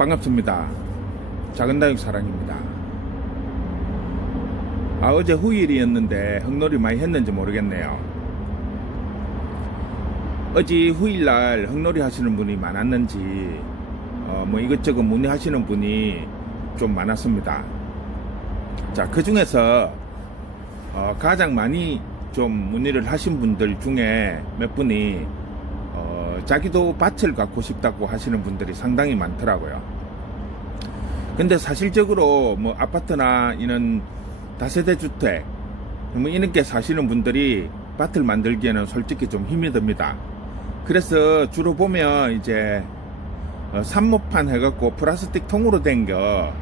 반갑습니다. 작은다육 사랑입니다. 어제 후일이었는데 흙놀이 많이 했는지 모르겠네요. 어제 후일날 흙놀이 하시는 분이 많았는지 뭐 이것저것 문의하시는 분이 좀 많았습니다. 자, 그 중에서 가장 많이 좀 문의를 하신 분들 중에 몇 분이 자기도 밭을 갖고 싶다고 하시는 분들이 상당히 많더라고요. 근데 사실적으로 뭐 아파트나 이런 다세대 주택 뭐 이렇게 사시는 분들이 밭을 만들기에는 솔직히 좀 힘이 듭니다. 그래서 주로 보면 이제 산모판 해갖고 플라스틱 통으로 된 거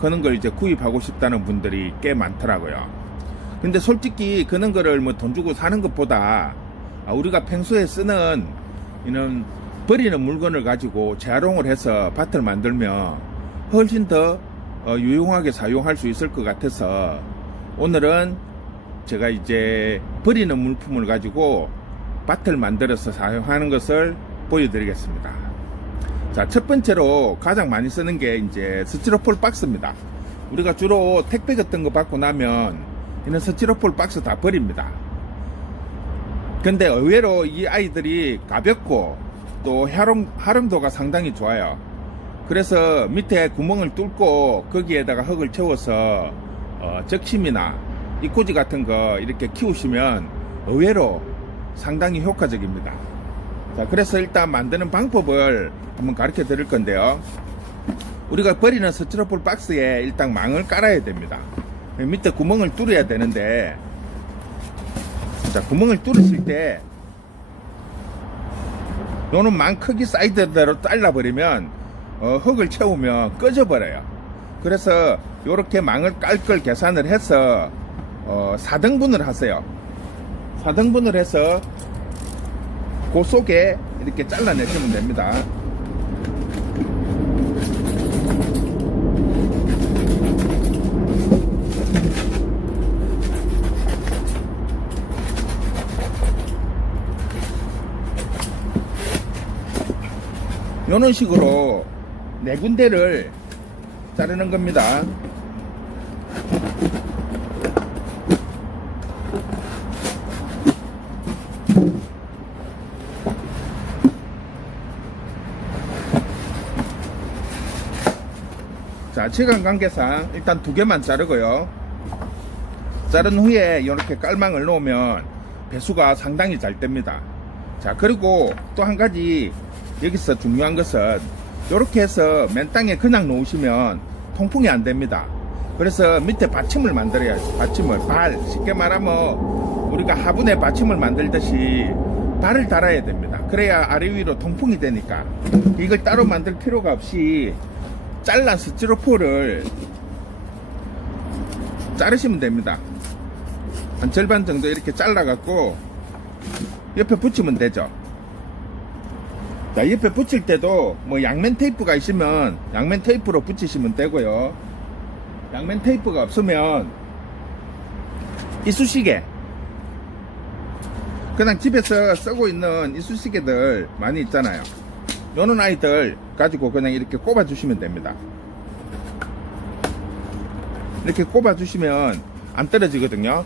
그런 걸 이제 구입하고 싶다는 분들이 꽤 많더라고요. 근데 솔직히 그런 거를 뭐 돈 주고 사는 것보다 우리가 평소에 쓰는 이런 버리는 물건을 가지고 재활용을 해서 밭을 만들면 훨씬 더 유용하게 사용할 수 있을 것 같아서 오늘은 제가 이제 버리는 물품을 가지고 밭을 만들어서 사용하는 것을 보여드리겠습니다. 자, 첫 번째로 가장 많이 쓰는 게 이제 스티로폴 박스입니다. 우리가 주로 택배 같은 거 받고 나면 이런 스티로폴 박스 다 버립니다. 근데 의외로 이 아이들이 가볍고 또 활용도가 상당히 좋아요. 그래서 밑에 구멍을 뚫고 거기에다가 흙을 채워서 적심이나 이꼬지 같은 거 이렇게 키우시면 의외로 상당히 효과적입니다. 자, 그래서 일단 만드는 방법을 한번 가르쳐 드릴 건데요. 우리가 버리는 스티로폴 박스에 일단 망을 깔아야 됩니다. 밑에 구멍을 뚫어야 되는데, 자, 구멍을 뚫으실 때 요는 망 크기 사이즈대로 잘라버리면 흙을 채우면 꺼져버려요. 그래서 요렇게 망을 깔 걸 계산을 해서 4등분을 하세요. 4등분을 해서 그 속에 이렇게 잘라내시면 됩니다. 요런 식으로 4군데를 자르는 겁니다. 자, 시간 관계상 일단 2개만 자르고요. 자른 후에 이렇게 깔망을 놓으면 배수가 상당히 잘 됩니다. 자, 그리고 또 한 가지 여기서 중요한 것은 이렇게 해서 맨 땅에 그냥 놓으시면 통풍이 안 됩니다. 그래서 밑에 받침을 만들어야죠. 받침을, 쉽게 말하면 우리가 화분에 받침을 만들듯이 발을 달아야 됩니다. 그래야 아래 위로 통풍이 되니까. 이걸 따로 만들 필요가 없이 잘란 스티로폴을 자르시면 됩니다. 한 절반 정도 이렇게 잘라갖고 옆에 붙이면 되죠. 자, 옆에 붙일 때도 뭐 양면 테이프가 있으면 양면 테이프로 붙이시면 되고요. 양면 테이프가 없으면 이쑤시개, 그냥 집에서 쓰고 있는 이쑤시개들 많이 있잖아요. 요런 아이들 가지고 그냥 이렇게 꼽아 주시면 됩니다. 이렇게 꼽아 주시면 안 떨어지거든요.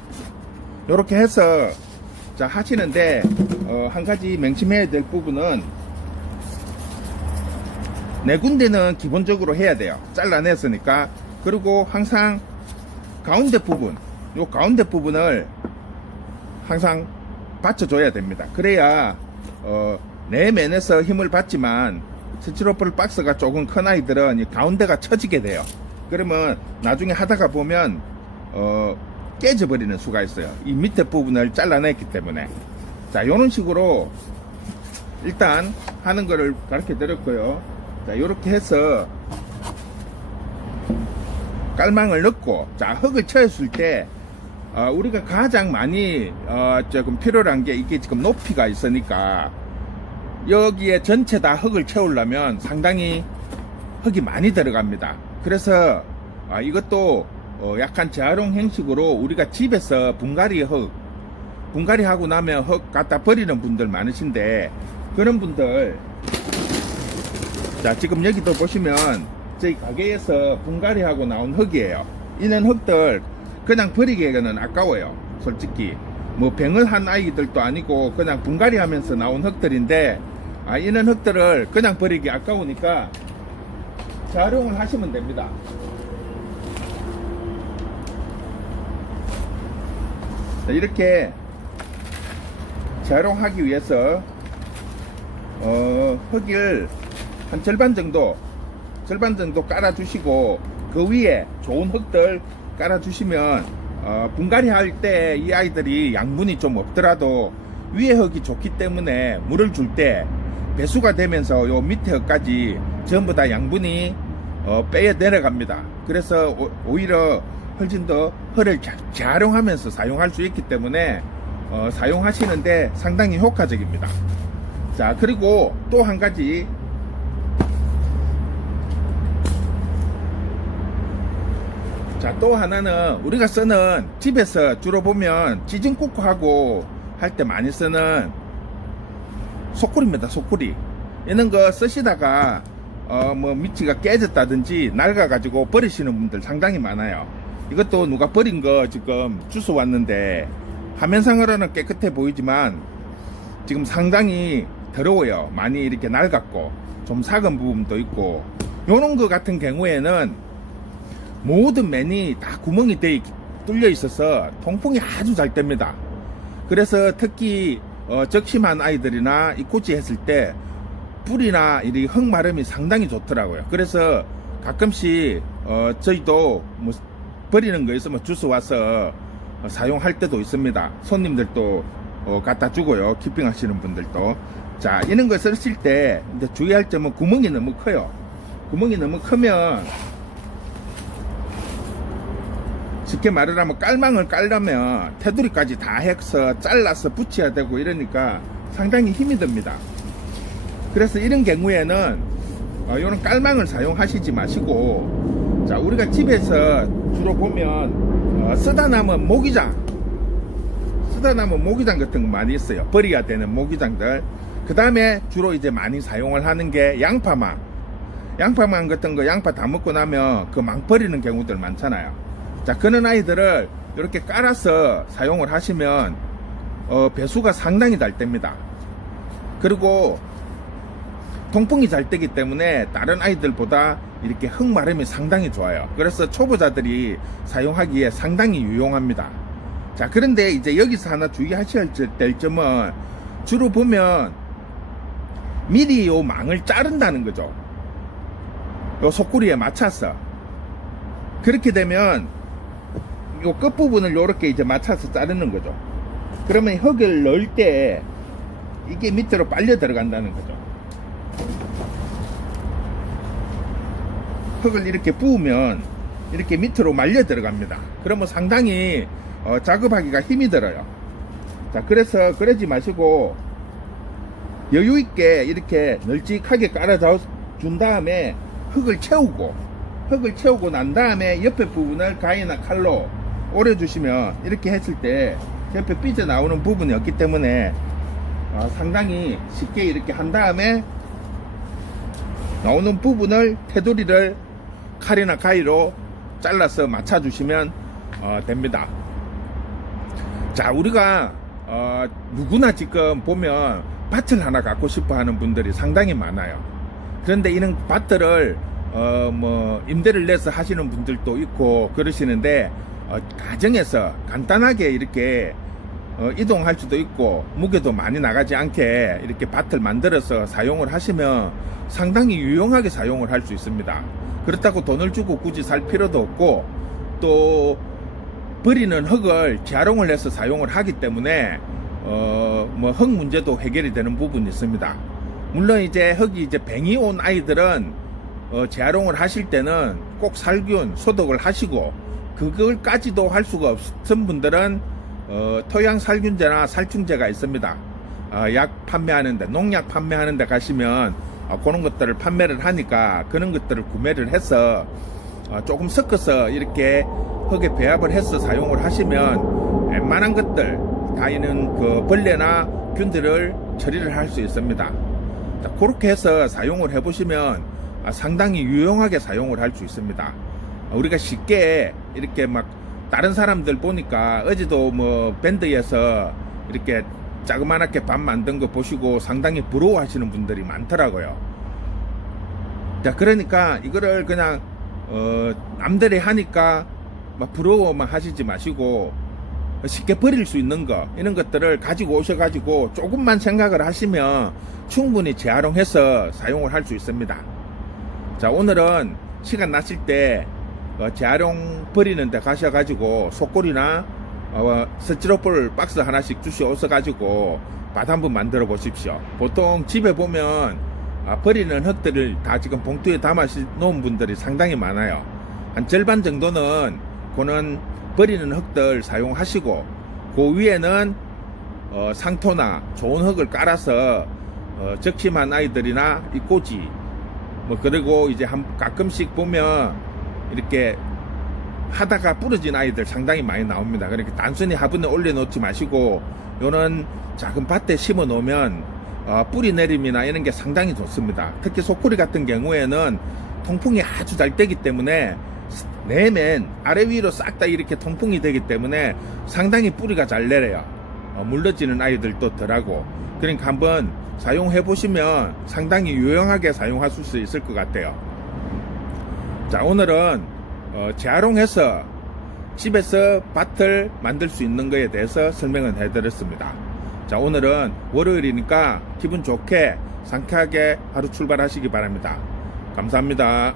요렇게 해서 자, 하시는데 한 가지 명심해야 될 부분은 4군데는 기본적으로 해야 돼요. 잘라냈으니까. 그리고 항상 가운데 부분, 요 가운데 부분을 항상 받쳐줘야 됩니다. 그래야 내 면에서 힘을 받지만 스티로폴 박스가 조금 큰 아이들은 이 가운데가 처지게 돼요. 그러면 나중에 하다가 보면 깨져버리는 수가 있어요. 이 밑에 부분을 잘라냈기 때문에. 자, 요런 식으로 일단 하는 거를 가르쳐 드렸고요. 자, 요렇게 해서 깔망을 넣고, 자, 흙을 채웠을 때 우리가 가장 많이 조금 필요한 게 이게 지금 높이가 있으니까 여기에 전체 다 흙을 채우려면 상당히 흙이 많이 들어갑니다. 그래서 이것도 약간 재활용 형식으로 우리가 집에서 분갈이 하고 나면 흙 갖다 버리는 분들 많으신데, 그런 분들 자, 지금 여기도 보시면 저희 가게에서 분갈이하고 나온 흙이에요. 이런 흙들 그냥 버리기에는 아까워요. 솔직히 뭐 병을 한 아이들도 아니고 그냥 분갈이 하면서 나온 흙들인데, 이런 흙들을 그냥 버리기 아까우니까 재활용을 하시면 됩니다. 자, 이렇게 재활용하기 위해서 흙을 한 절반 정도 깔아주시고, 그 위에 좋은 흙들 깔아주시면 분갈이 할 때 이 아이들이 양분이 좀 없더라도 위에 흙이 좋기 때문에 물을 줄 때 배수가 되면서 요 밑에 흙까지 전부 다 양분이 빼어 내려갑니다. 그래서 오히려 훨씬 더 흙을 재활용하면서 사용할 수 있기 때문에 사용하시는데 상당히 효과적입니다. 자, 그리고 또 한 가지, 자, 또 하나는 우리가 쓰는, 집에서 주로 보면 지진쿠쿠하고 할 때 많이 쓰는 소쿠리입니다. 소쿠리. 이런 거 쓰시다가 뭐 밑이가 깨졌다든지 낡아가지고 버리시는 분들 상당히 많아요. 이것도 누가 버린 거 지금 주워 왔는데 화면상으로는 깨끗해 보이지만 지금 상당히 더러워요. 많이 이렇게 낡았고 좀 삭은 부분도 있고, 요런 거 같은 경우에는 모든 면이 다 구멍이 뚫려 있어서 통풍이 아주 잘 됩니다. 그래서 특히 적심한 아이들이나 이꼬치 했을 때 뿌리나 이 흙마름이 상당히 좋더라고요. 그래서 가끔씩 저희도 뭐 버리는 거 있으면 주워 와서 사용할 때도 있습니다. 손님들도 갖다 주고요. 키핑 하시는 분들도. 자, 이런 거 쓰실 때 근데 주의할 점은 구멍이 너무 커요. 구멍이 너무 크면, 쉽게 말을 하면 깔망을 깔려면 테두리까지 다 해서 잘라서 붙여야 되고 이러니까 상당히 힘이 듭니다. 그래서 이런 경우에는 이런 깔망을 사용하시지 마시고, 자, 우리가 집에서 주로 보면 쓰다 남은 모기장 같은 거 많이 있어요. 버려야 되는 모기장들. 그 다음에 주로 이제 많이 사용을 하는 게 양파망 같은 거, 양파 다 먹고 나면 그 망 버리는 경우들 많잖아요. 자, 그런 아이들을 이렇게 깔아서 사용을 하시면 배수가 상당히 잘 됩니다. 그리고 통풍이 잘 되기 때문에 다른 아이들보다 이렇게 흙마름이 상당히 좋아요. 그래서 초보자들이 사용하기에 상당히 유용합니다. 자, 그런데 이제 여기서 하나 주의하셔야 될 점은, 주로 보면 미리 요 망을 자른다는 거죠. 요 속구리에 맞춰서. 그렇게 되면 요 끝부분을 요렇게 이제 맞춰서 자르는 거죠. 그러면 흙을 넣을 때 이게 밑으로 빨려 들어간다는 거죠. 흙을 이렇게 부으면 이렇게 밑으로 말려 들어갑니다. 그러면 상당히 작업하기가 힘이 들어요. 자, 그래서 그러지 마시고 여유 있게 이렇게 널찍하게 깔아준 다음에 흙을 채우고 난 다음에 옆에 부분을 가위나 칼로 오려주시면, 이렇게 했을 때 옆에 삐져나오는 부분이 없기 때문에 상당히 쉽게 이렇게 한 다음에 나오는 부분을, 테두리를 칼이나 가위로 잘라서 맞춰주시면 됩니다. 자, 우리가 누구나 지금 보면 밭을 하나 갖고 싶어 하는 분들이 상당히 많아요. 그런데 이런 밭들을 뭐 임대를 내서 하시는 분들도 있고 그러시는데, 가정에서 간단하게 이렇게 이동할 수도 있고 무게도 많이 나가지 않게 이렇게 밭을 만들어서 사용을 하시면 상당히 유용하게 사용을 할 수 있습니다. 그렇다고 돈을 주고 굳이 살 필요도 없고, 또 버리는 흙을 재활용을 해서 사용을 하기 때문에 뭐 흙 문제도 해결이 되는 부분이 있습니다. 물론 이제 흙이 이제 병이 온 아이들은 재활용을 하실 때는 꼭 살균 소독을 하시고, 그걸까지도 할 수가 없은 분들은 토양 살균제나 살충제가 있습니다. 약 판매하는데, 농약 판매하는데 가시면 그런 것들을 판매를 하니까 그런 것들을 구매를 해서 조금 섞어서 이렇게 흙에 배합을 해서 사용을 하시면 웬만한 것들 다이는 그 벌레나 균들을 처리를 할 수 있습니다. 자, 그렇게 해서 사용을 해보시면 상당히 유용하게 사용을 할 수 있습니다. 우리가 쉽게 이렇게 막 다른 사람들 보니까 어제도 뭐 밴드에서 이렇게 자그마하게 밥 만든 거 보시고 상당히 부러워하시는 분들이 많더라고요. 자, 그러니까 이거를 그냥 남들이 하니까 막 부러워만 하시지 마시고 쉽게 버릴 수 있는 거, 이런 것들을 가지고 오셔가지고 조금만 생각을 하시면 충분히 재활용해서 사용을 할 수 있습니다. 자, 오늘은 시간 나실 때 재활용 버리는 데 가셔가지고 속골이나 스티로폴 박스 하나씩 주셔오셔가지고 밭 한번 만들어 보십시오. 보통 집에 보면 버리는 흙들을 다 지금 봉투에 담아 놓은 분들이 상당히 많아요. 한 절반 정도는 그는 버리는 흙들 사용하시고, 그 위에는 상토나 좋은 흙을 깔아서 적심한 아이들이나 이꼬지 뭐, 그리고 이제 가끔씩 보면 이렇게 하다가 부러진 아이들 상당히 많이 나옵니다. 그러니까 단순히 화분에 올려놓지 마시고 요런 작은 밭에 심어 놓으면 뿌리 내림이나 이런 게 상당히 좋습니다. 특히 속꼬리 같은 경우에는 통풍이 아주 잘 되기 때문에 내면 아래 위로 싹 다 이렇게 통풍이 되기 때문에 상당히 뿌리가 잘 내려요. 물러지는 아이들도 덜하고. 그러니까 한번 사용해 보시면 상당히 유용하게 사용하실 수 있을 것 같아요. 자, 오늘은 재활용해서 집에서 밭을 만들 수 있는 것에 대해서 설명을 해드렸습니다. 자, 오늘은 월요일이니까 기분 좋게 상쾌하게 하루 출발하시기 바랍니다. 감사합니다.